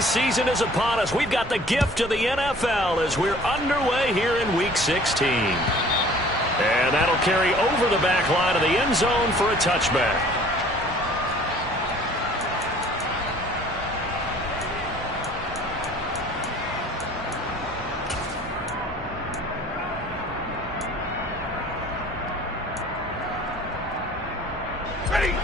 holiday season is upon us. We've got the gift of the NFL as we're underway here in Week 16. And that'll carry over the back line of the end zone for a touchback. Ready.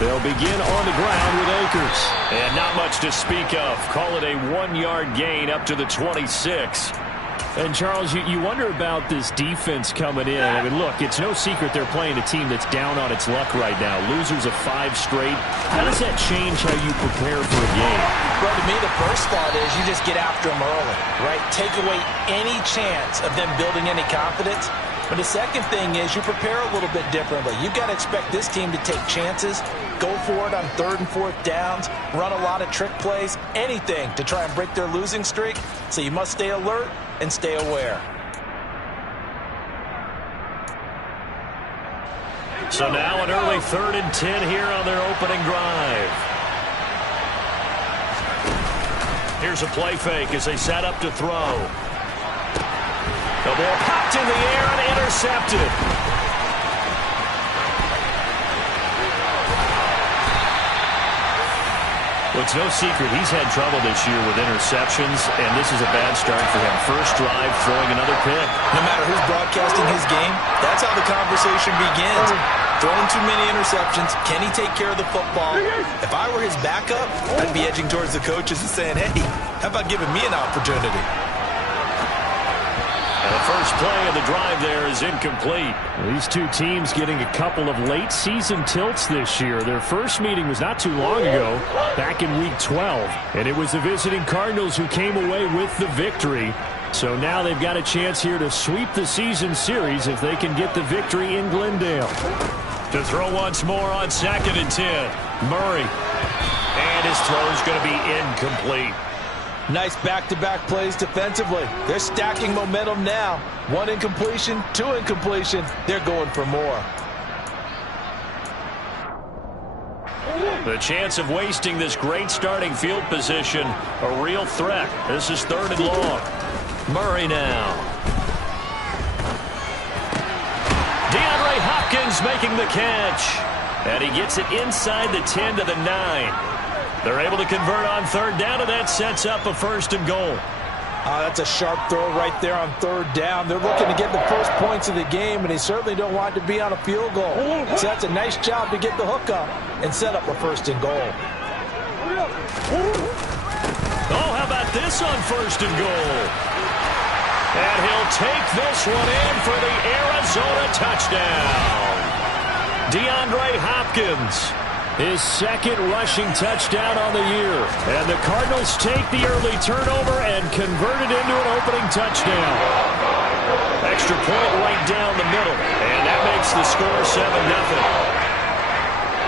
They'll begin on the ground with Akers. And not much to speak of. Call it a 1-yard gain up to the 26. And, Charles, you wonder about this defense coming in. I mean, look, it's no secret they're playing a team that's down on its luck right now. Losers of 5 straight. How does that change how you prepare for a game? Well, to me, the first thought is you just get after them early, right? Take away any chance of them building any confidence. But the second thing is you prepare a little bit differently. You've got to expect this team to take chances, go for it on 3rd and 4th downs, run a lot of trick plays, anything to try and break their losing streak. So you must stay alert and stay aware. So now an early 3rd and 10 here on their opening drive. Here's a play fake as they set up to throw. The ball popped in the air and intercepted. Well, it's no secret he's had trouble this year with interceptions, and this is a bad start for him. First drive, throwing another pick. No matter who's broadcasting his game, that's how the conversation begins. Throwing too many interceptions. Can he take care of the football? If I were his backup, I'd be edging towards the coaches and saying, hey, how about giving me an opportunity? And the first play of the drive there is incomplete. These two teams getting a couple of late-season tilts this year. Their first meeting was not too long ago, back in Week 12. And it was the visiting Cardinals who came away with the victory. So now they've got a chance here to sweep the season series if they can get the victory in Glendale. To throw once more on 2nd and 10. Murray. And his throw's going to be incomplete. Nice back-to-back plays defensively. They're stacking momentum now. 1 incompletion, 2 incompletion. They're going for more. The chance of wasting this great starting field position, a real threat. This is 3rd and long. Murray now. DeAndre Hopkins making the catch. And he gets it inside the 10 to the 9. They're able to convert on 3rd down, and that sets up a 1st and goal. That's a sharp throw right there on 3rd down. They're looking to get the first points of the game, and they certainly don't want to be on a field goal. So that's a nice job to get the hook up and set up a 1st and goal. Oh, how about this on 1st and goal? And he'll take this one in for the Arizona touchdown. DeAndre Hopkins. His 2nd rushing touchdown on the year. And the Cardinals take the early turnover and convert it into an opening touchdown. Extra point right down the middle. And that makes the score 7-0.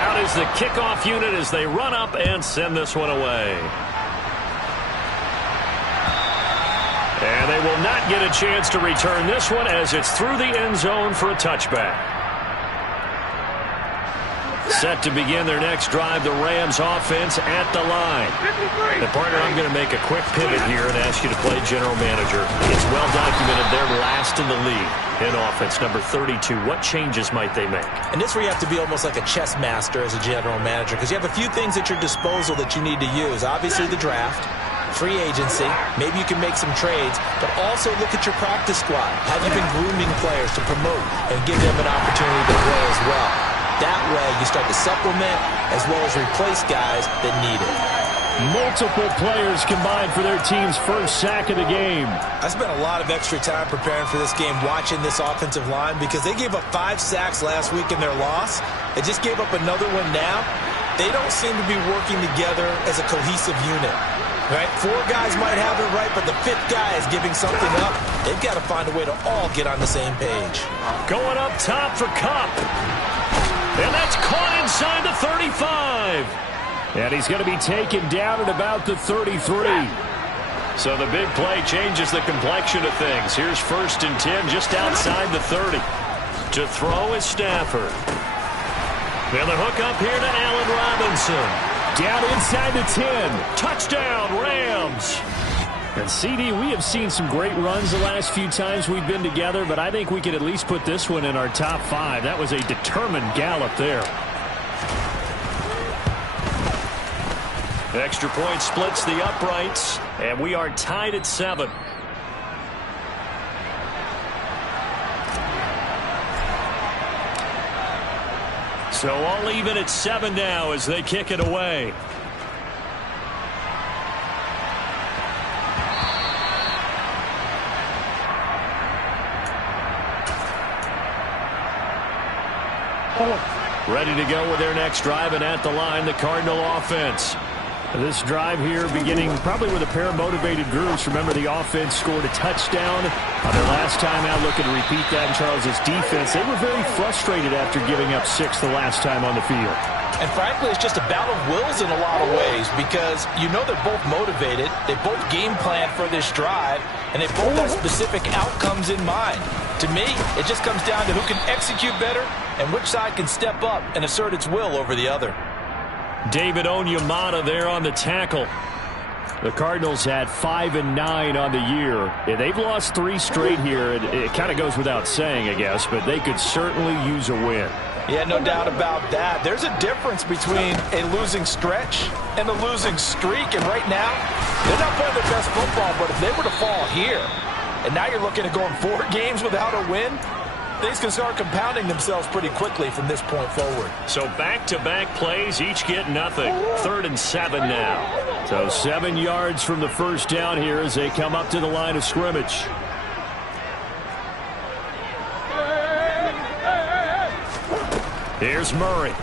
Out is the kickoff unit as they run up and send this one away. And they will not get a chance to return this one as it's through the end zone for a touchback. Set to begin their next drive, the Rams offense at the line. And partner, I'm going to make a quick pivot here and ask you to play general manager. It's well documented they're last in the league in offense, number 32. What changes might they make? And this is where you have to be almost like a chess master as a general manager, because you have a few things at your disposal that you need to use. Obviously the draft, free agency, maybe you can make some trades, but also look at your practice squad. Have you been grooming players to promote and give them an opportunity to play as well? That way, you start to supplement as well as replace guys that need it. Multiple players combined for their team's first sack of the game. I spent a lot of extra time preparing for this game, watching this offensive line, because they gave up 5 sacks last week in their loss. They just gave up another one now. They don't seem to be working together as a cohesive unit. Right? 4 guys might have it right, but the 5th guy is giving something up. They've got to find a way to all get on the same page. Going up top for Kupp. And that's caught inside the 35. And he's going to be taken down at about the 33. So the big play changes the complexion of things. Here's 1st and 10 just outside the 30. To throw is Stafford. Now the hook up here to Allen Robinson. Down inside the 10. Touchdown, Rams. And CD, we have seen some great runs the last few times we've been together, but I think we could at least put this one in our top 5. That was a determined gallop there. Extra point splits the uprights, and we are tied at 7. So all even at 7 now as they kick it away. Ready to go with their next drive, and at the line, the Cardinal offense. This drive here beginning probably with a pair of motivated groups. Remember, the offense scored a touchdown on their last time out. Looking to repeat that in Charles's defense. They were very frustrated after giving up 6 the last time on the field. And frankly, it's just a battle of wills in a lot of ways because you know they're both motivated. They both game plan for this drive, and they both have specific outcomes in mind. To me, it just comes down to who can execute better and which side can step up and assert its will over the other. David Onyemata there on the tackle. The Cardinals had 5 and 9 on the year. Yeah, they've lost 3 straight here. It kind of goes without saying, I guess, but they could certainly use a win. Yeah, no doubt about that. There's a difference between a losing stretch and a losing streak, and right now, they're not playing their best football, but if they were to fall here, and now you're looking at going 4 games without a win, things can start compounding themselves pretty quickly from this point forward. So back-to-back plays, each get nothing. 3rd and 7 now. So 7 yards from the first down here as they come up to the line of scrimmage. Here's Murray.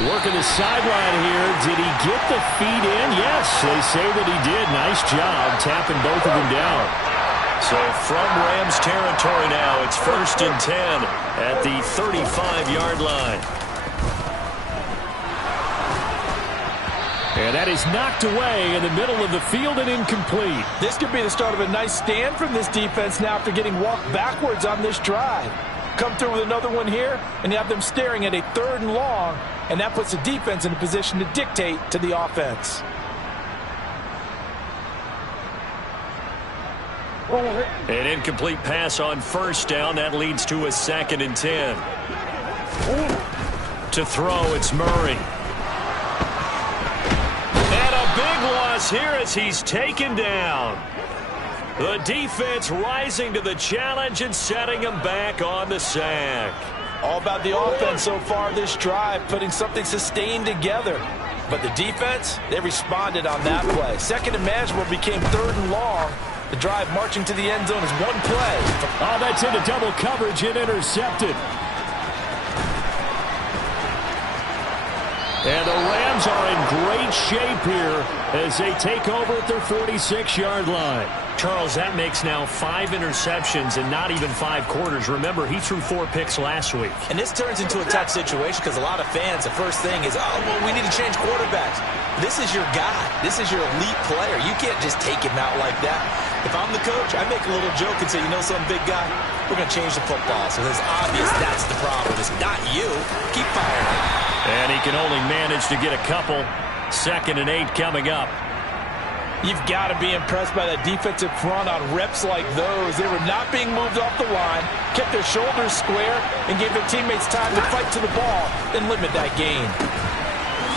Working the sideline here. Did he get the feet in? Yes, they say that he did. Nice job tapping both of them down. So from Rams territory now, it's 1st and 10 at the 35-yard line. And that is knocked away in the middle of the field and incomplete. This could be the start of a nice stand from this defense now after getting walked backwards on this drive. Come through with another one here, and you have them staring at a 3rd and long, and that puts the defense in a position to dictate to the offense. An incomplete pass on 1st down. That leads to a 2nd and 10. To throw, it's Murray. And a big loss here as he's taken down. The defense rising to the challenge and setting him back on the sack. All about the offense so far this drive, putting something sustained together. But the defense, they responded on that play. 2nd and manageable became 3rd and long. The drive marching to the end zone is one play. Oh, that's into double coverage and intercepted. And the Rams are in great shape here as they take over at their 46-yard line. Charles, that makes now 5 interceptions and not even 5 quarters. Remember, he threw 4 picks last week. And this turns into a tough situation because a lot of fans, the first thing is, oh, well, we need to change quarterbacks. This is your guy. This is your elite player. You can't just take him out like that. If I'm the coach, I make a little joke and say, you know some big guy, we're going to change the football. So it's obvious that's the problem. It's not you. Keep firing. And he can only manage to get a couple. 2nd and 8 coming up. You've got to be impressed by that defensive front on reps like those. They were not being moved off the line, kept their shoulders square, and gave their teammates time to fight to the ball and limit that gain.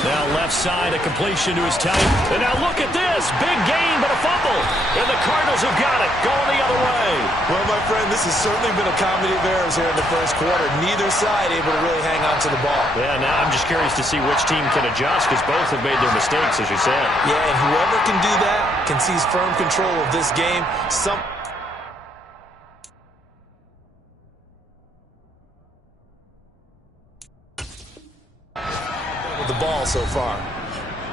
Now left side, a completion to his tight. And now look at this. Big gain, but a fumble. And the Cardinals have got it, going the other way. Well, my friend, this has certainly been a comedy of errors here in the first quarter. Neither side able to really hang on to the ball. Yeah, now I'm just curious to see which team can adjust because both have made their mistakes, as you said. Yeah, and whoever can do that can seize firm control of this game. The ball so far.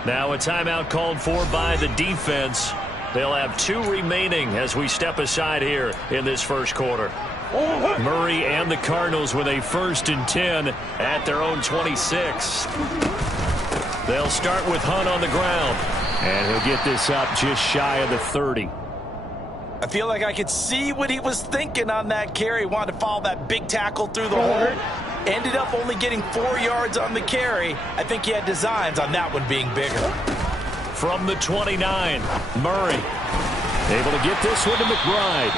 Now a timeout called for by the defense. They'll have 2 remaining as we step aside here in this first quarter. Murray and the Cardinals with a 1st and 10 at their own 26. They'll start with Hunt on the ground. And he'll get this up just shy of the 30. I feel like I could see what he was thinking on that carry. Wanted to follow that big tackle through the hole. Ended up only getting 4 yards on the carry. I think he had designs on that one being bigger. From the 29, Murray able to get this one to McBride.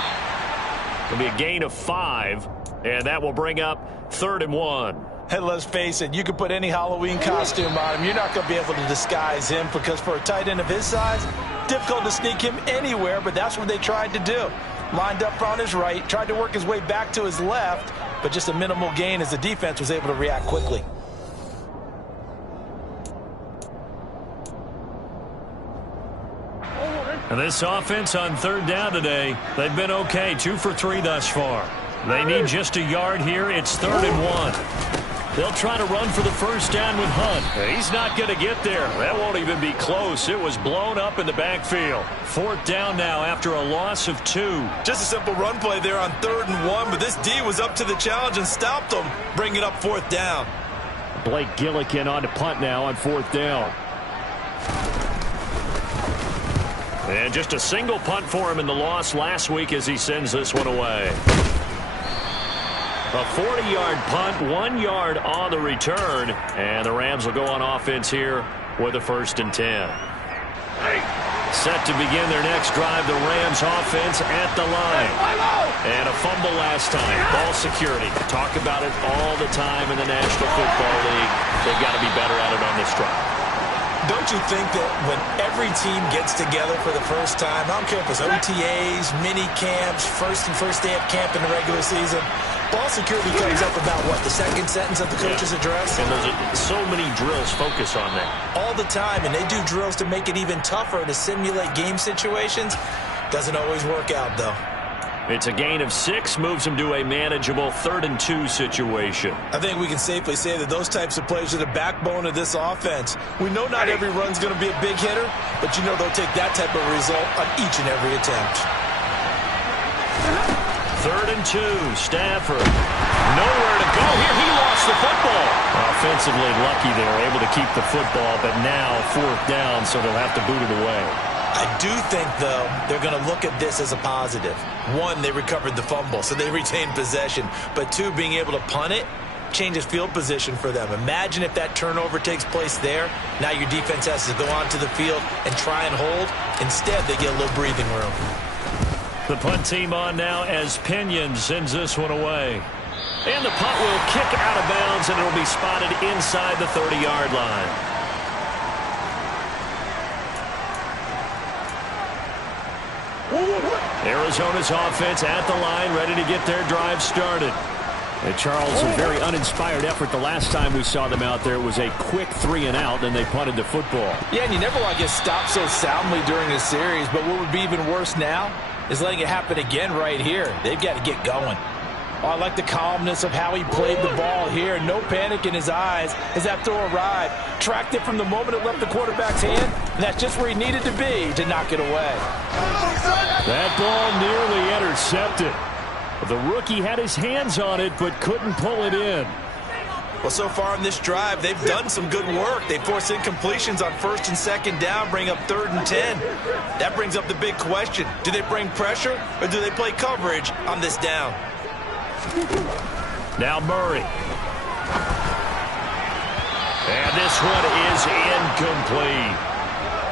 It'll be a gain of 5, and that will bring up 3rd and 1. And let's face it, you can put any Halloween costume on him. You're not going to be able to disguise him because for a tight end of his size, difficult to sneak him anywhere, but that's what they tried to do. Lined up on his right, tried to work his way back to his left, but just a minimal gain as the defense was able to react quickly. And this offense on 3rd down today, they've been okay, 2 for 3 thus far. They need just a yard here. It's 3rd and 1. They'll try to run for the first down with Hunt. He's not going to get there. That won't even be close. It was blown up in the backfield. 4th down now after a loss of 2. Just a simple run play there on 3rd and 1, but this D was up to the challenge and stopped them, bringing up 4th down. Blake Gillikin on to punt now on 4th down. And just a single punt for him in the loss last week as he sends this one away. A 40-yard punt, 1 yard on the return. And the Rams will go on offense here with a 1st and 10. Set to begin their next drive, the Rams offense at the line. And a fumble last time. Ball security. Talk about it all the time in the National Football League. They've got to be better at it on this drive. Don't you think that when every team gets together for the first time, I don't care if it's OTAs, mini camps, first day of camp in the regular season, ball security comes up about, what, the second sentence of the coach's address? And so many drills focus on that. All the time, and they do drills to make it even tougher to simulate game situations. Doesn't always work out, though. It's a gain of 6, moves him to a manageable 3rd and 2 situation. I think we can safely say that those types of plays are the backbone of this offense. We know not every run's going to be a big hitter, but you know they'll take that type of result on each and every attempt. 3rd and 2, Stafford. Nowhere to go here. He lost the football. Offensively lucky there, able to keep the football, but now 4th down, so they'll have to boot it away. I do think, though, they're going to look at this as a positive. 1, they recovered the fumble, so they retained possession. But 2, being able to punt it changes field position for them. Imagine if that turnover takes place there. Now your defense has to go onto the field and try and hold. Instead, they get a little breathing room. The punt team on now as Pinion sends this one away. And the punt will kick out of bounds, and it will be spotted inside the 30-yard line. Arizona's offense at the line, ready to get their drive started. And Charles, a very uninspired effort the last time we saw them out there. It was a quick 3 and out, and they punted the football. Yeah, and you never want to get stopped so soundly during a series, but what would be even worse now is letting it happen again right here. They've got to get going. Oh, I like the calmness of how he played the ball here. No panic in his eyes as that throw arrived. Tracked it from the moment it left the quarterback's hand, and that's just where he needed to be to knock it away. That ball nearly intercepted. The rookie had his hands on it, but couldn't pull it in. Well, so far in this drive, they've done some good work. They force incompletions on 1st and 2nd down, bring up 3rd and 10. That brings up the big question. Do they bring pressure, or do they play coverage on this down? Now Murray. And this one is incomplete.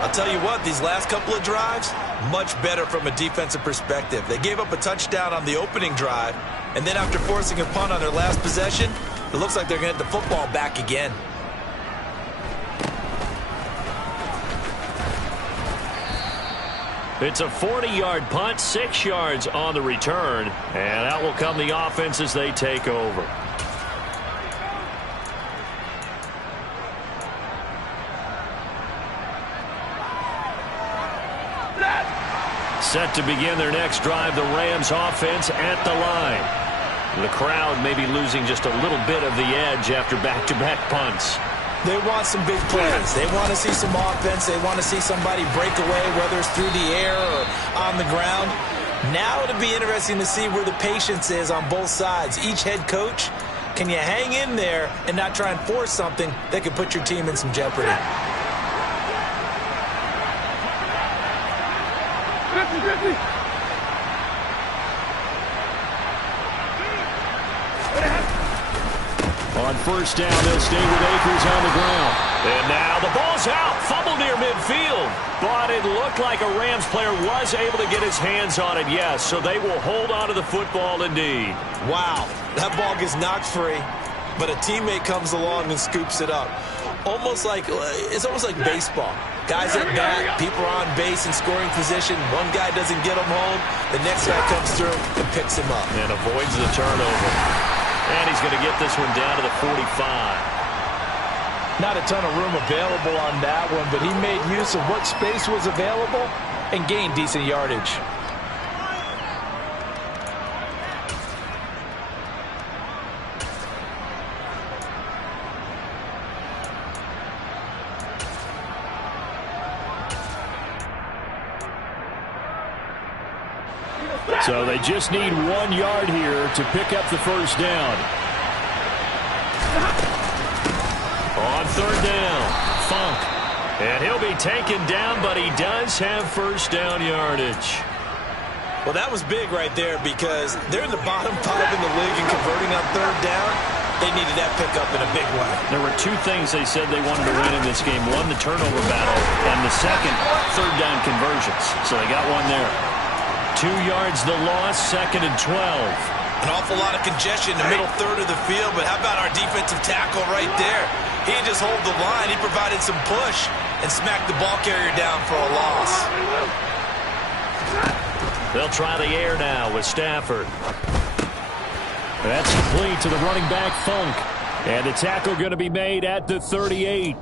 I'll tell you what, these last couple of drives, much better from a defensive perspective. They gave up a touchdown on the opening drive, and then after forcing a punt on their last possession, it looks like they're going to get the football back again. It's a 40-yard punt, 6 yards on the return, and out will come the offense as they take over. Set to begin their next drive, the Rams offense at the line. The crowd may be losing just a little bit of the edge after back-to-back punts. They want some big plays. They want to see some offense. They want to see somebody break away, whether it's through the air or on the ground. Now it'll be interesting to see where the patience is on both sides. Each head coach, can you hang in there and not try and force something that could put your team in some jeopardy? On first down, they'll stay with Akers on the ground. And now the ball's out. Fumble near midfield. But it looked like a Rams player was able to get his hands on it, yes. So they will hold on to the football indeed. Wow, that ball gets knocked free, but a teammate comes along and scoops it up. It's almost like baseball. Guys at bat, people are on base in scoring position. One guy doesn't get him home. The next guy comes through and picks him up. And avoids the turnover. And he's going to get this one down to the 45. Not a ton of room available on that one, but he made use of what space was available and gained decent yardage. So they just need 1 yard here to pick up the first down. On third down, Funk. And he'll be taken down, but he does have first down yardage. Well, that was big right there because they're in the bottom 5 in the league and converting on third down. They needed that pickup in a big way. There were 2 things they said they wanted to win in this game. One, the turnover battle, and the second, third down conversions. So they got one there. 2 yards the loss, 2nd and 12. An awful lot of congestion in the middle third of the field, but how about our defensive tackle right there? He didn't just hold the line, he provided some push and smacked the ball carrier down for a loss. They'll try the air now with Stafford. That's complete to the running back, Funk. And the tackle going to be made at the 38.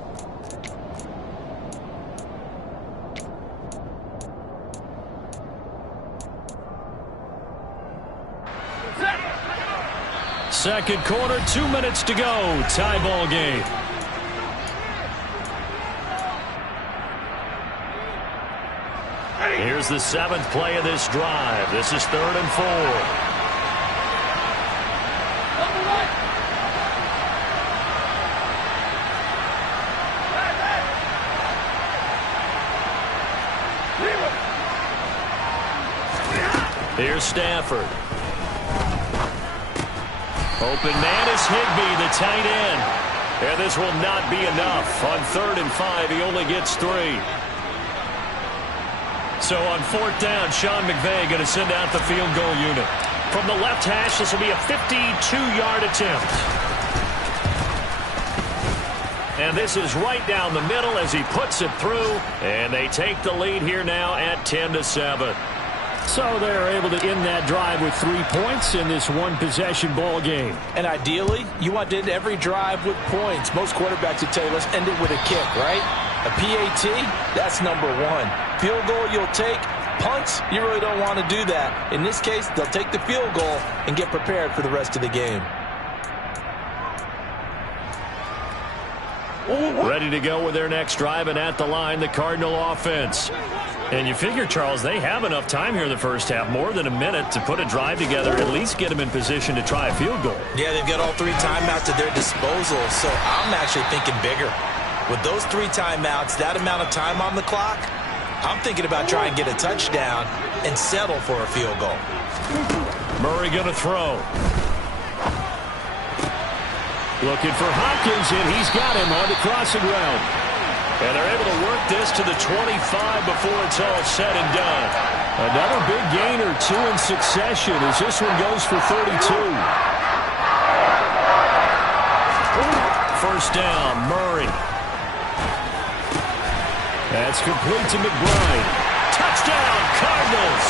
Second quarter, 2 minutes to go. Tie ball game. Here's the 7th play of this drive. This is 3rd and 4. Here's Stafford. Open man is Higbee, the tight end. And this will not be enough. On 3rd and 5, he only gets 3. So on 4th down, Sean McVay going to send out the field goal unit. From the left hash, this will be a 52-yard attempt. And this is right down the middle as he puts it through. And they take the lead here now at 10-7. So they're able to end that drive with 3 points in this one-possession ball game. And ideally, you want to end every drive with points. Most quarterbacks would tell you, let's end it with a kick, right? A PAT, that's number 1. Field goal you'll take. Punts, you really don't want to do that. In this case, they'll take the field goal and get prepared for the rest of the game. Ready to go with their next drive, and at the line, the Cardinal offense. And you figure, Charles, they have enough time here in the first half, more than a minute, to put a drive together, at least get them in position to try a field goal. Yeah, they've got all 3 timeouts at their disposal, so I'm actually thinking bigger. With those 3 timeouts, that amount of time on the clock, I'm thinking about trying to get a touchdown and settle for a field goal. Murray going to throw. Looking for Hopkins, and he's got him on the crossing route. And they're able to work this to the 25 before it's all said and done. Another big gain or 2 in succession as this one goes for 32. First down, Murray. That's complete to McBride. Touchdown, Cardinals.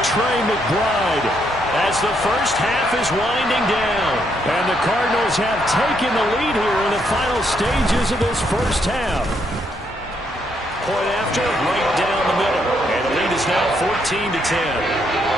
Trey McBride. As the first half is winding down. And the Cardinals have taken the lead here in the final stages of this first half. Point after, right down the middle. And the lead is now 14-10.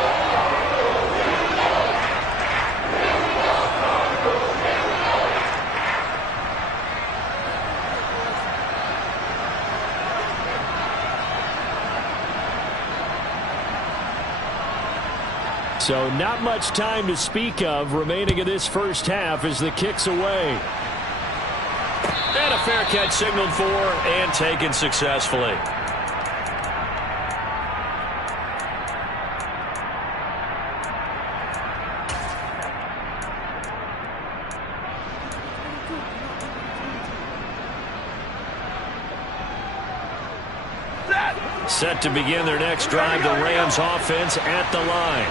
So not much time to speak of remaining in this first half as the kick's away. And a fair catch signaled for and taken successfully. Set to begin their next drive, the Rams offense at the line.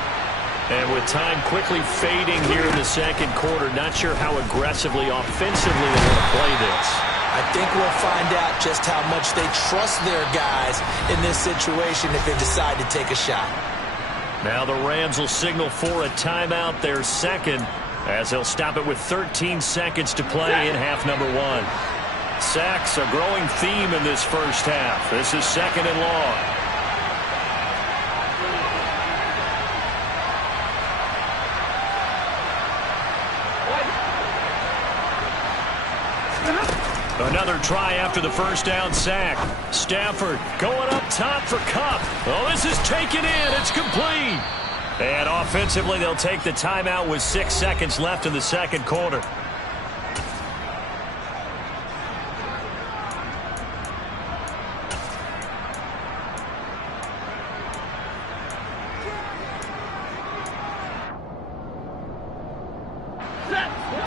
And with time quickly fading here in the second quarter, not sure how aggressively, offensively they want to play this. I think we'll find out just how much they trust their guys in this situation if they decide to take a shot. Now the Rams will signal for a timeout, their second, as they'll stop it with 13 seconds to play in half number one. Sacks, a growing theme in this first half. This is second and long. Another try after the first down sack. Stafford going up top for Kupp. Oh, this is taken in. It's complete. And offensively, they'll take the timeout with 6 seconds left in the second quarter.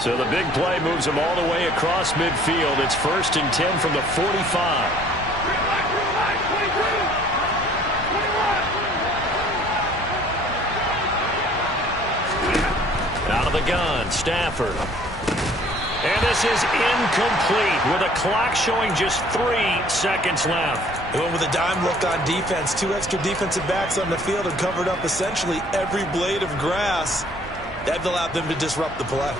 So the big play moves them all the way across midfield. It's 1st and 10 from the 45. Out of the gun, Stafford. And this is incomplete with a clock showing just 3 seconds left. They went with a dime look on defense. 2 extra defensive backs on the field and covered up essentially every blade of grass. That allowed them to disrupt the play.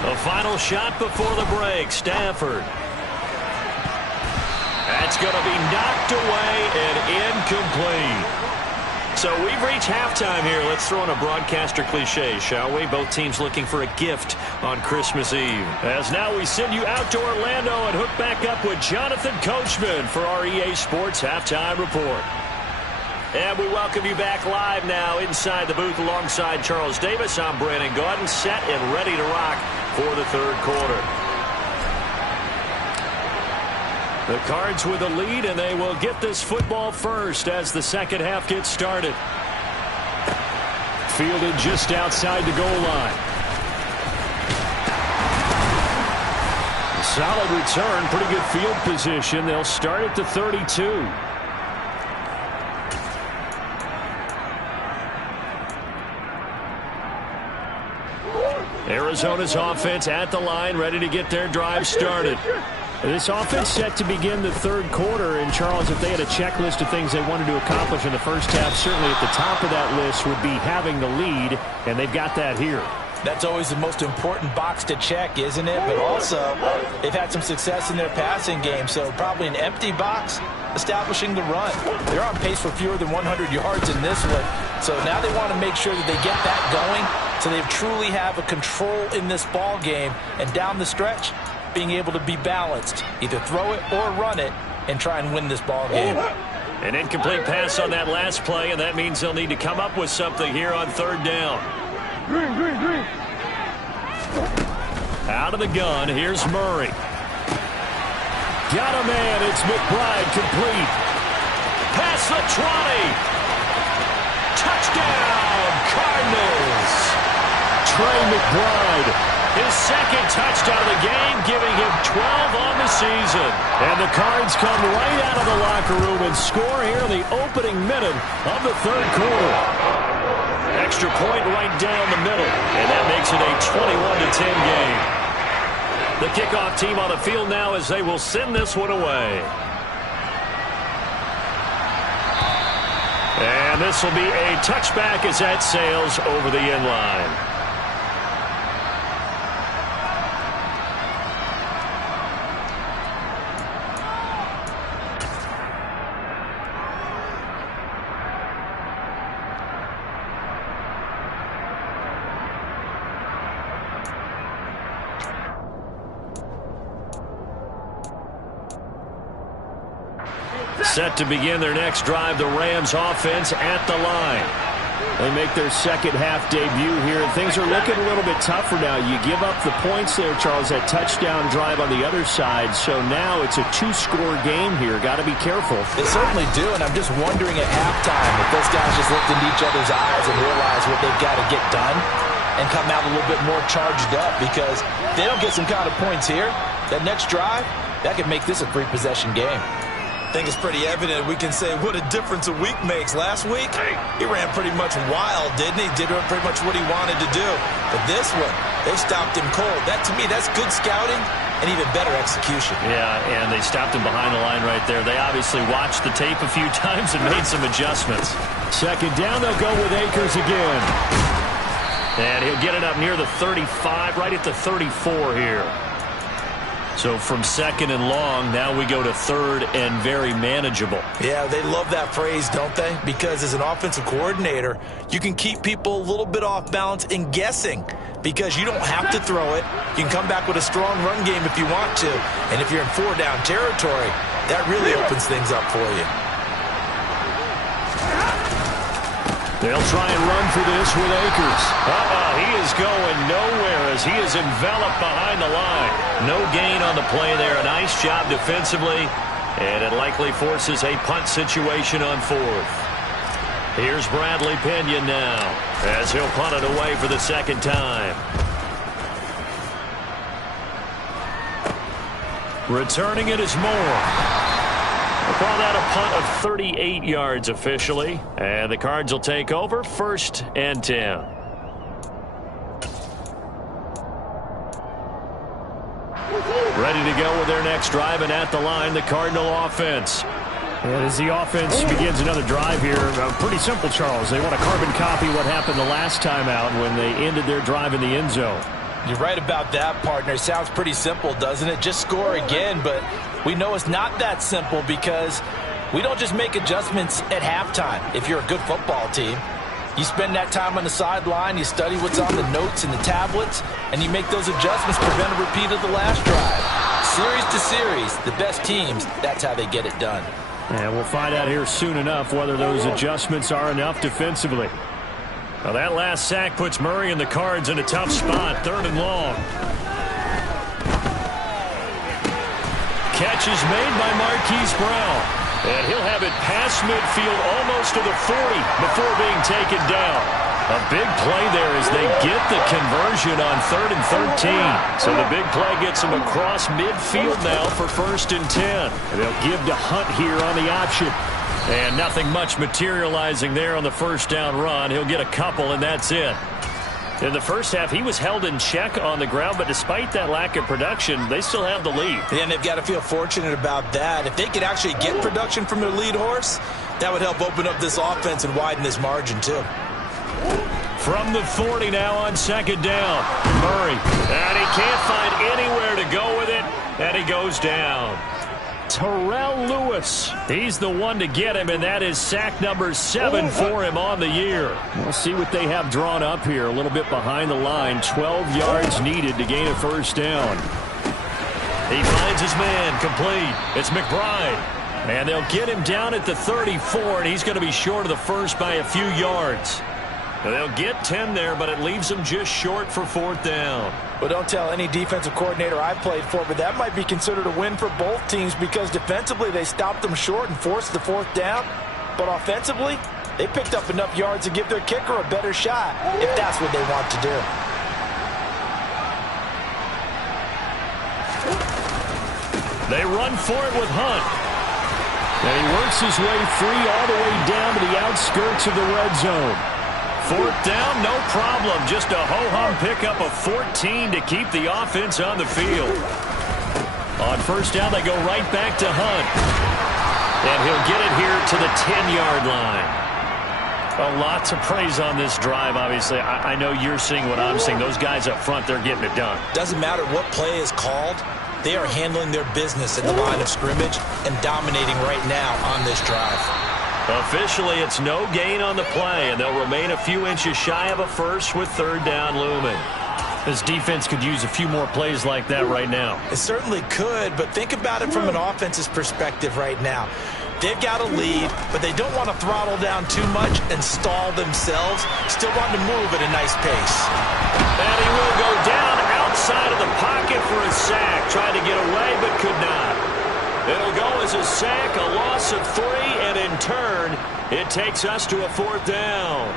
The final shot before the break, Stafford. That's going to be knocked away and incomplete. So we've reached halftime here. Let's throw in a broadcaster cliche, shall we? Both teams looking for a gift on Christmas Eve. As now we send you out to Orlando and hook back up with Jonathan Coachman for our EA Sports Halftime Report. And we welcome you back live now inside the booth alongside Charles Davis. I'm Brandon Gaudin, set and ready to rock for the third quarter. The Cards with a lead, and they will get this football first as the second half gets started. Fielded just outside the goal line. Solid return, pretty good field position. They'll start at the 32. Arizona's offense at the line, ready to get their drive started. This offense set to begin the third quarter. And, Charles, if they had a checklist of things they wanted to accomplish in the first half, certainly at the top of that list would be having the lead, and they've got that here. That's always the most important box to check, isn't it? But also, they've had some success in their passing game, so probably an empty box establishing the run. They're on pace for fewer than 100 yards in this one, so now they want to make sure that they get that going so they truly have a control in this ball game, and down the stretch, being able to be balanced, either throw it or run it, and try and win this ball game. An incomplete pass on that last play, and that means they'll need to come up with something here on third down. Out of the gun, here's Murray. Got a man, it's McBride, complete. Past the 20. Touchdown, Cardinals. Trey McBride, his second touchdown of the game, giving him 12 on the season. And the Cards come right out of the locker room and score here in the opening minute of the third quarter. Extra point right down the middle, and that makes it a 21-10 game. The kickoff team on the field now as they will send this one away. And this will be a touchback as that sails over the end line. Set to begin their next drive, the Rams offense at the line. They make their second half debut here, and things are looking a little bit tougher now. You give up the points there, Charles, that touchdown drive on the other side. So now it's a two-score game here. Got to be careful. They certainly do, and I'm just wondering at halftime if those guys just looked into each other's eyes and realize what they've got to get done and come out a little bit more charged up, because if they don't get some kind of points here, that next drive, that could make this a three-possession game. I think it's pretty evident we can say what a difference a week makes. Last week, he ran pretty much wild, didn't he? Did pretty much what he wanted to do. But this one, they stopped him cold. That, to me, that's good scouting and even better execution. Yeah, and they stopped him behind the line right there. They obviously watched the tape a few times and made some adjustments. Second down, they'll go with Akers again. And he'll get it up near the 35, right at the 34 here. So from second and long, now we go to third and very manageable. Yeah, they love that phrase, don't they? Because as an offensive coordinator, you can keep people a little bit off balance and guessing, because you don't have to throw it. You can come back with a strong run game if you want to. And if you're in four-down territory, that really opens things up for you. They'll try and run for this with Akers. He is going nowhere as he is enveloped behind the line. No gain on the play there. A nice job defensively, and it likely forces a punt situation on fourth. Here's Bradley Pinion now as he'll punt it away for the second time. Returning it is Moore. We'll call that a punt of 38 yards officially. And the Cards will take over, 1st and 10. Ready to go with their next drive, and at the line, the Cardinal offense. And as the offense begins another drive here, pretty simple, Charles. They want to carbon copy what happened the last time out when they ended their drive in the end zone. You're right about that, partner. Sounds pretty simple, doesn't it? Just score again, but we know it's not that simple, because we don't just make adjustments at halftime. If you're a good football team, you spend that time on the sideline, you study what's on the notes and the tablets, and you make those adjustments, prevent a repeat of the last drive. Series to series, the best teams, that's how they get it done. And we'll find out here soon enough whether those adjustments are enough defensively. Well, that last sack puts Murray and the Cards in a tough spot, 3rd and long. Catch is made by Marquise Brown. And he'll have it past midfield almost to the 40 before being taken down. A big play there as they get the conversion on 3rd and 13. So the big play gets them across midfield now for 1st and 10. And they'll give to Hunt here on the option. And nothing much materializing there on the 1st down run. He'll get a couple, and that's it. In the first half, he was held in check on the ground, but despite that lack of production, they still have the lead. And they've got to feel fortunate about that. If they could actually get production from their lead horse, that would help open up this offense and widen this margin, too. From the 40 now on 2nd down. Murray, and he can't find anywhere to go with it, and he goes down. Terrell Lewis. He's the one to get him, and that is sack number 7 for him on the year. We'll see what they have drawn up here. A little bit behind the line. 12 yards needed to gain a 1st down. He finds his man complete. It's McBride. And they'll get him down at the 34, and he's going to be short of the first by a few yards. Now they'll get 10 there, but it leaves them just short for 4th down. Well, don't tell any defensive coordinator I played for, but that might be considered a win for both teams, because defensively they stopped them short and forced the 4th down. But offensively, they picked up enough yards to give their kicker a better shot, if that's what they want to do. They run for it with Hunt. And he works his way free all the way down to the outskirts of the red zone. 4th down, no problem. Just a ho-hum pickup of 14 to keep the offense on the field. On 1st down, they go right back to Hunt. And he'll get it here to the 10-yard line. A lot to praise on this drive, obviously. I know you're seeing what I'm seeing. Those guys up front, they're getting it done. Doesn't matter what play is called. They are handling their business in the line of scrimmage and dominating right now on this drive. Officially, it's no gain on the play, and they'll remain a few inches shy of a first with 3rd down looming. This defense could use a few more plays like that right now. It certainly could, but think about it from an offense's perspective right now. They've got a lead, but they don't want to throttle down too much and stall themselves. Still want to move at a nice pace. And he will go down outside of the pocket for a sack. Tried to get away, but could not. It'll go as a sack, a loss of 3, and in turn, it takes us to a 4th down.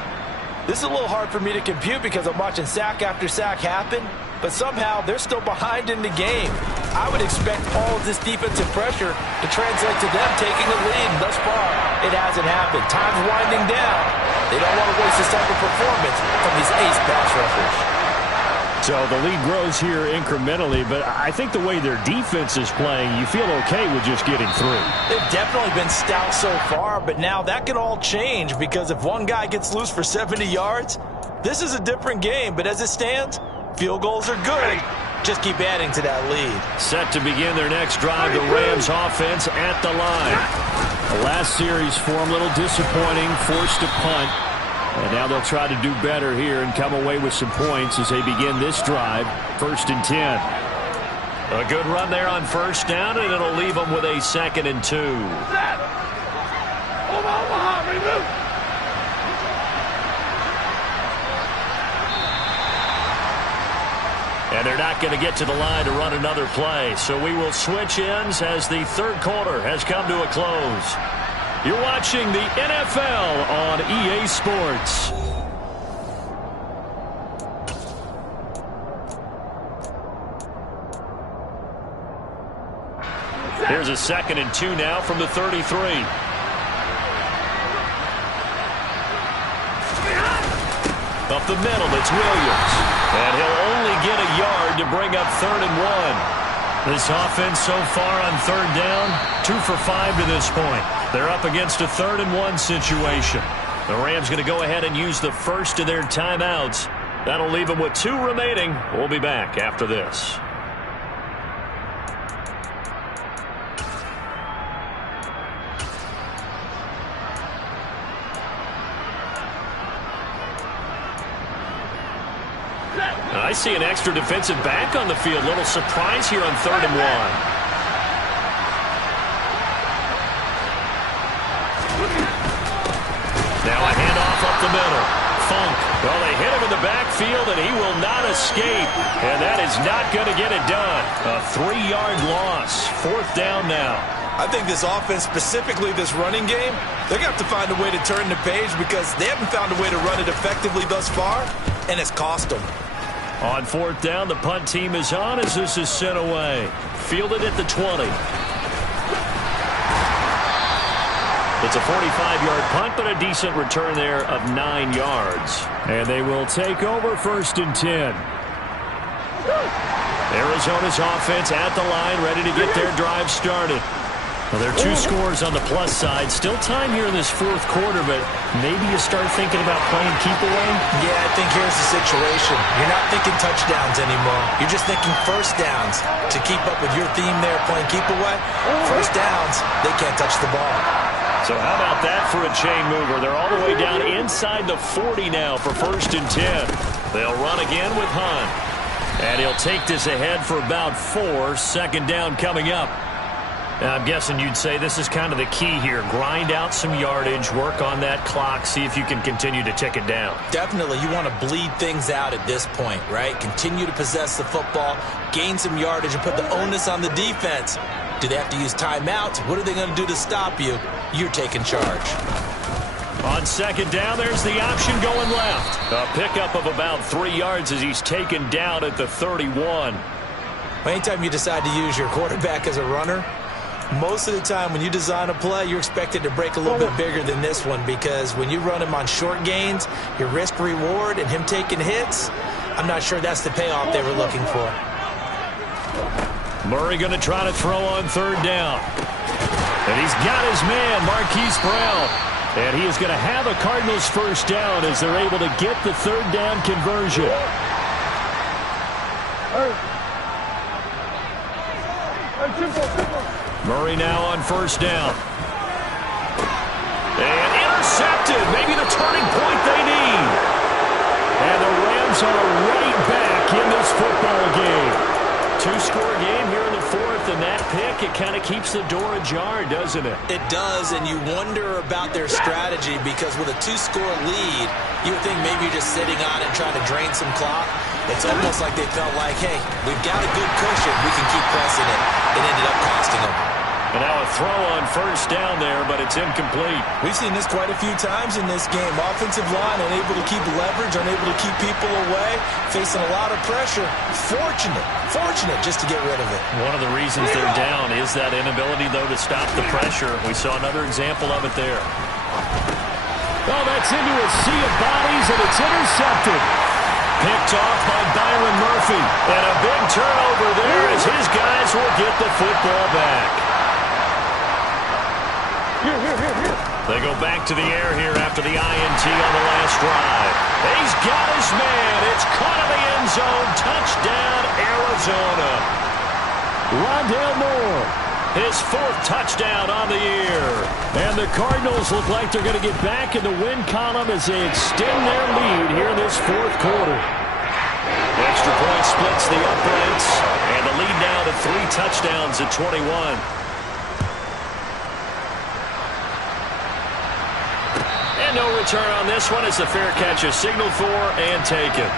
This is a little hard for me to compute because I'm watching sack after sack happen, but somehow they're still behind in the game. I would expect all of this defensive pressure to translate to them taking a lead, and thus far, it hasn't happened. Time's winding down. They don't want to waste this type of performance from these ace pass rushers. So the lead grows here incrementally, but I think the way their defense is playing, you feel okay with just getting through. They've definitely been stout so far, but now that can all change because if one guy gets loose for 70 yards, this is a different game. But as it stands, field goals are good. Just keep adding to that lead. Set to begin their next drive, the Rams offense at the line. The last series for them, a little disappointing, forced to punt. And now they'll try to do better here and come away with some points as they begin this drive. 1st and 10. A good run there on 1st down, and it'll leave them with a 2nd and 2. And they're not going to get to the line to run another play. So we will switch ends as the 3rd quarter has come to a close. You're watching the NFL on EA Sports. Here's a 2nd and 2 now from the 33. Up the middle, it's Williams. And he'll only get a yard to bring up 3rd and 1. This offense so far on 3rd down, 2 for 5 to this point. They're up against a 3rd and 1 situation. The Rams going to go ahead and use the first of their timeouts. That'll leave them with 2 remaining. We'll be back after this. I see an extra defensive back on the field. Little surprise here on 3rd and 1. Now a handoff up the middle. Funk. Well, they hit him in the backfield, and he will not escape. And that is not going to get it done. A 3-yard loss. 4th down now. I think this offense, specifically this running game, they're going to have to find a way to turn the page because they haven't found a way to run it effectively thus far, and it's cost them. On 4th down, the punt team is on as this is sent away. Fielded at the 20. It's a 45-yard punt, but a decent return there of 9 yards. And they will take over 1st and 10. Arizona's offense at the line, ready to get their drive started. Well, there are 2 scores on the plus side. Still time here in this 4th quarter, but maybe you start thinking about playing keep away? Yeah, I think here's the situation. You're not thinking touchdowns anymore. You're just thinking 1st downs. To keep up with your theme there, playing keep away, 1st downs, they can't touch the ball. So how about that for a chain mover? They're all the way down inside the 40 now for 1st and 10. They'll run again with Hunt. And he'll take this ahead for about 4. 2nd down coming up. Now, I'm guessing you'd say this is kind of the key here. Grind out some yardage, work on that clock, see if you can continue to tick it down. Definitely, you want to bleed things out at this point, right? Continue to possess the football, gain some yardage, and put the onus on the defense. Do they have to use timeouts? What are they going to do to stop you? You're taking charge. On 2nd down, there's the option going left. A pickup of about 3 yards as he's taken down at the 31. Anytime you decide to use your quarterback as a runner, most of the time when you design a play, you're expected to break a little bit bigger than this one because when you run him on short gains, your risk-reward and him taking hits, I'm not sure that's the payoff they were looking for. Murray going to try to throw on 3rd down. And he's got his man, Marquise Brown. And he is going to have a Cardinals 1st down as they're able to get the 3rd down conversion. Murray now on 1st down. And intercepted. Maybe the turning point they need. And the Rams are right back in this football game. 2-score game here in the 4th, and that pick, it kind of keeps the door ajar, doesn't it? It does, and you wonder about their strategy because with a 2-score lead, you would think maybe you're just sitting on it and trying to drain some clock. It's almost like they felt like, hey, we've got a good cushion. We can keep pressing it. It ended up costing them. And now a throw on 1st down there, but it's incomplete. We've seen this quite a few times in this game. Offensive line unable to keep leverage, unable to keep people away, facing a lot of pressure. Fortunate just to get rid of it. One of the reasons they're down is that inability, though, to stop the pressure. We saw another example of it there. Oh, that's into a sea of bodies, and it's intercepted. Picked off by Byron Murphy. And a big turnover there as his guys will get the football back. They go back to the air here after the INT on the last drive. He's got his man. It's caught in the end zone. Touchdown, Arizona. Rondale Moore, his 4th touchdown on the year. And the Cardinals look like they're going to get back in the win column as they extend their lead here in this 4th quarter. The extra point splits the uprights, and the lead now to 3 touchdowns at 21. And no return on this one as the fair catch is signaled for and taken.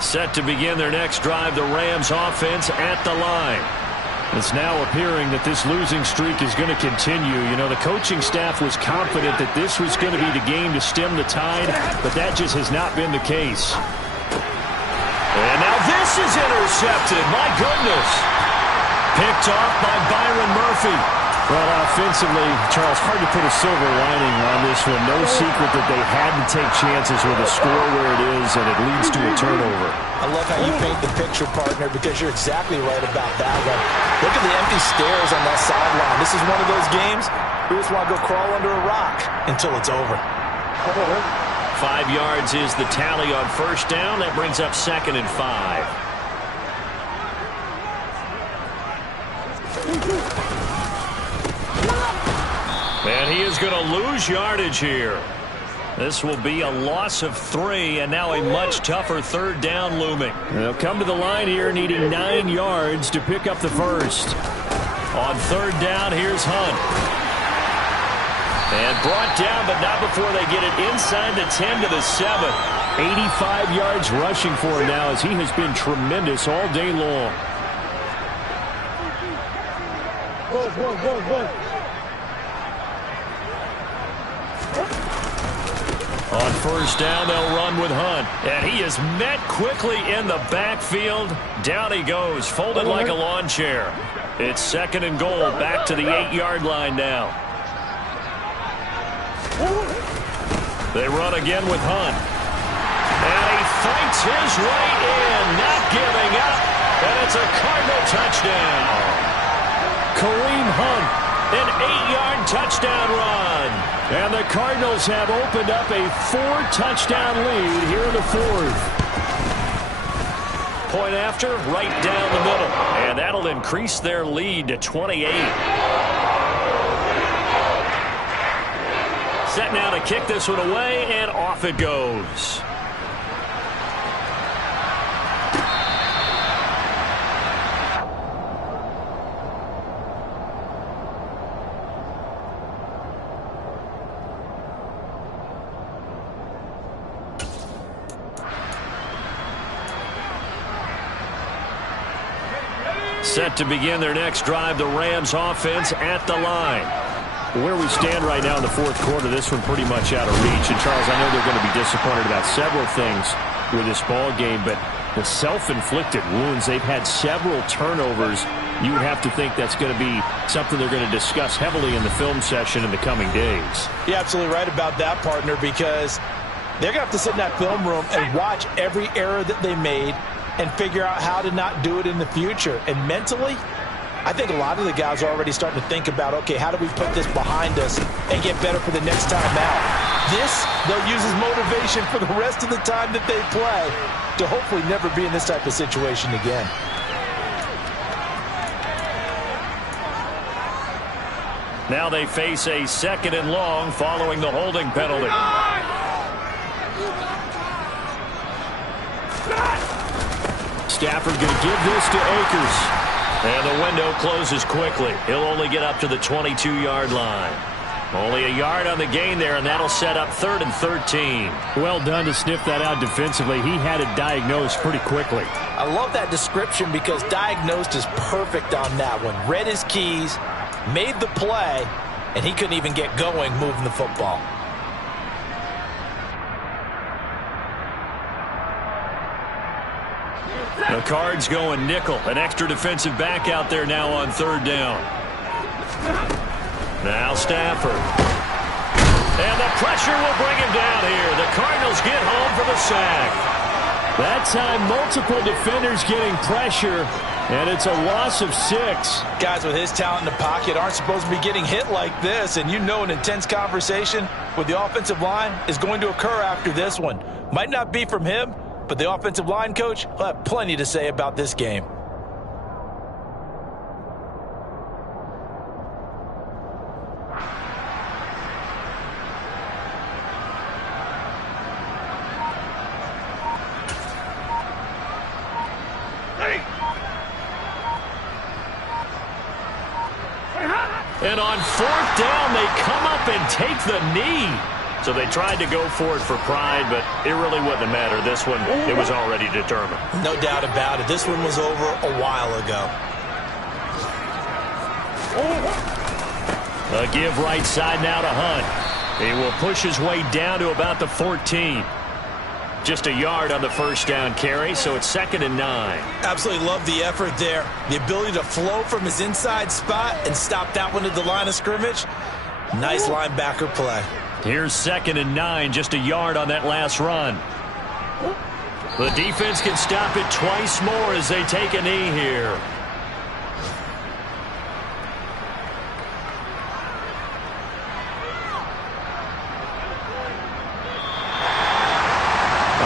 Set to begin their next drive, the Rams offense at the line. It's now appearing that this losing streak is going to continue. You know, the coaching staff was confident that this was going to be the game to stem the tide, but that just has not been the case. And now this is intercepted. My goodness. Picked off by Byron Murphy. Well, offensively, Charles, hard to put a silver lining on this one. No secret that they had to take chances with a score where it is, and it leads to a turnover. I love how you paint the picture, partner, because you're exactly right about that one. Look at the empty stairs on that sideline. This is one of those games we just want to go crawl under a rock until it's over. 5 yards is the tally on 1st down. That brings up 2nd and 5. And he is going to lose yardage here. This will be a loss of 3, and now a much tougher 3rd down looming. They'll come to the line here needing 9 yards to pick up the 1st. On 3rd down, here's Hunt. And brought down, but not before they get it inside the 10 to the 7. 85 yards rushing for him now as he has been tremendous all day long. On 1st down, they'll run with Hunt. And he is met quickly in the backfield. Down he goes, folded like a lawn chair. It's 2nd and goal, back to the 8-yard line now. They run again with Hunt. And he fights his way in, not giving up. And it's a Cardinal touchdown. Kareem Hunt, an 8-yard touchdown run. And the Cardinals have opened up a 4-touchdown lead here in the 4th. Point after, right down the middle. And that'll increase their lead to 28. Set now to kick this one away, and off it goes. Set to begin their next drive, the Rams offense at the line. Where we stand right now in the 4th quarter, this one pretty much out of reach. And, Charles, I know they're going to be disappointed about several things with this ball game, but the self-inflicted wounds, they've had several turnovers. You would have to think that's going to be something they're going to discuss heavily in the film session in the coming days. You're absolutely right about that, partner, because they're going to have to sit in that film room and watch every error that they made and figure out how to not do it in the future. And mentally, I think a lot of the guys are already starting to think about, okay, how do we put this behind us and get better for the next time out? This, they'll use as motivation for the rest of the time that they play to hopefully never be in this type of situation again. Now they face a 2nd and long following the holding penalty. Stafford going to give this to Akers. And the window closes quickly. He'll only get up to the 22-yard line. Only a yard on the gain there, and that'll set up 3rd and 13. Well done to sniff that out defensively. He had it diagnosed pretty quickly. I love that description because diagnosed is perfect on that one. Read his keys, made the play, and he couldn't even get going moving the football. The Cards going nickel. An extra defensive back out there now on 3rd down. Now Stafford. And the pressure will bring him down here. The Cardinals get home for the sack. That time, multiple defenders getting pressure, and it's a loss of 6. Guys with his talent in the pocket aren't supposed to be getting hit like this, and you know an intense conversation with the offensive line is going to occur after this one. Might not be from him, but the offensive line coach will have plenty to say about this game. And on 4th down, they come up and take the knee. So they tried to go for it for pride, but it really wouldn't have mattered. This one, it was already determined. No doubt about it. This one was over a while ago. A give right side now to Hunt. He will push his way down to about the 14. Just a yard on the 1st down carry, so it's 2nd and 9. Absolutely love the effort there. The ability to flow from his inside spot and stop that one at the line of scrimmage. Nice linebacker play. Here's 2nd and 9, just a yard on that last run. The defense can stop it twice more as they take a knee here.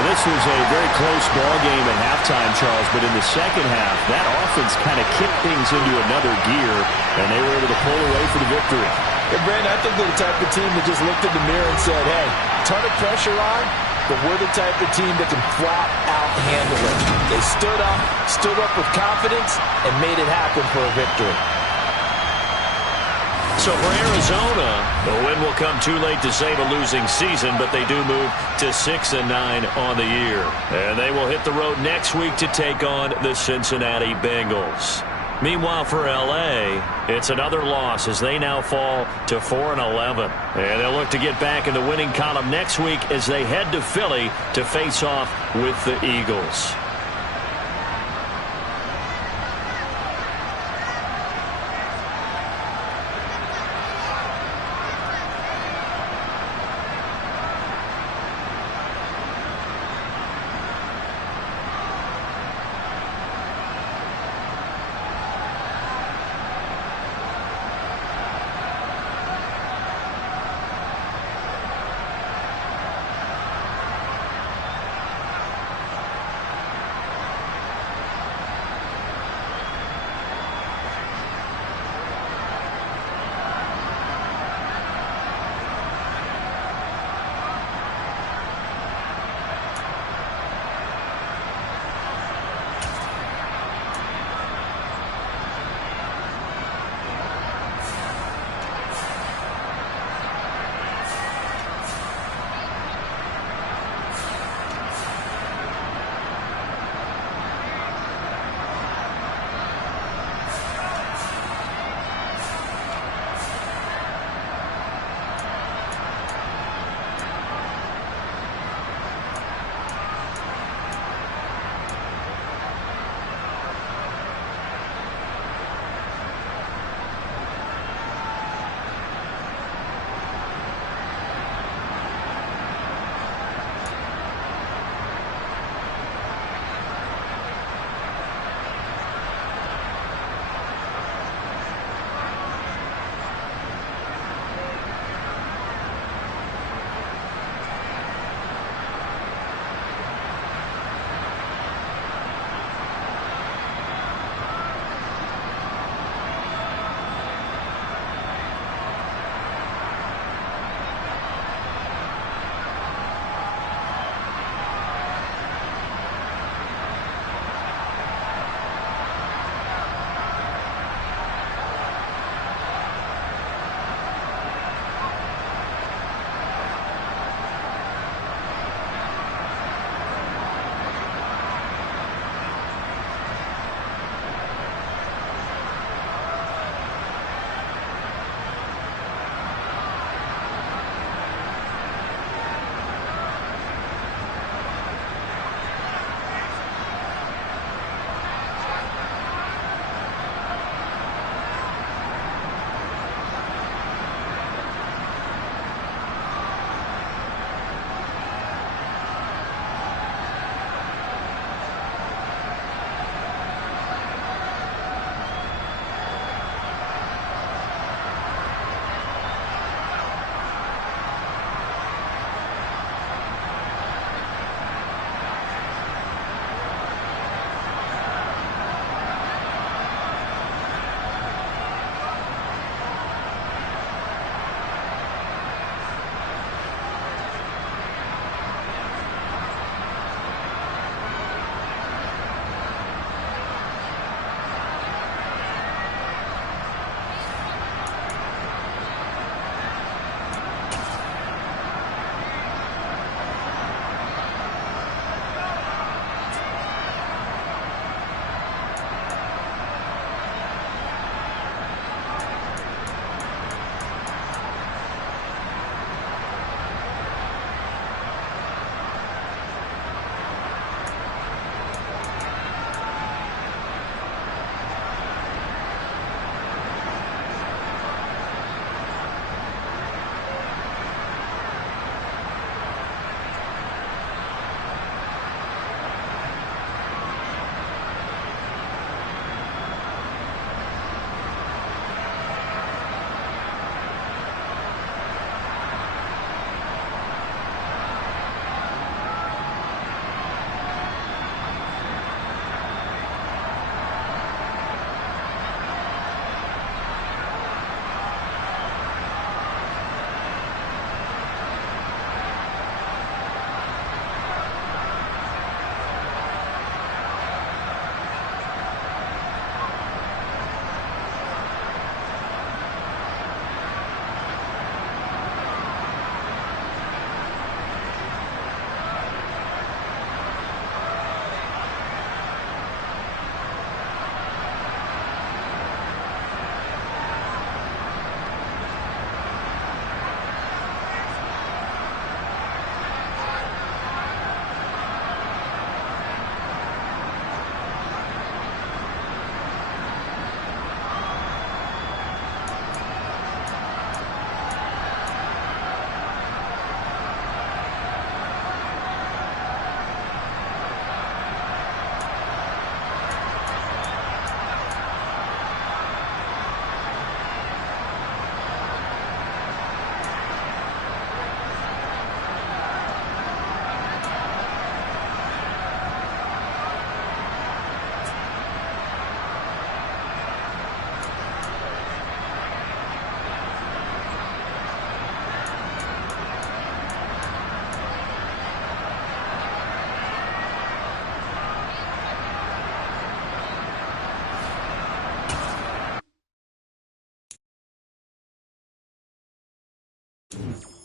This was a very close ball game at halftime, Charles, but in the second half, that offense kind of kicked things into another gear, and they were able to pull away for the victory. Hey, Brandon, I think they're the type of team that just looked in the mirror and said, hey, ton of pressure on, but we're the type of team that can flat out handle it. They stood up with confidence, and made it happen for a victory. So for Arizona, the win will come too late to save a losing season, but they do move to 6 and 9 on the year. And they will hit the road next week to take on the Cincinnati Bengals. Meanwhile, for L.A., it's another loss as they now fall to 4 and 11. And they'll look to get back in the winning column next week as they head to Philly to face off with the Eagles. it.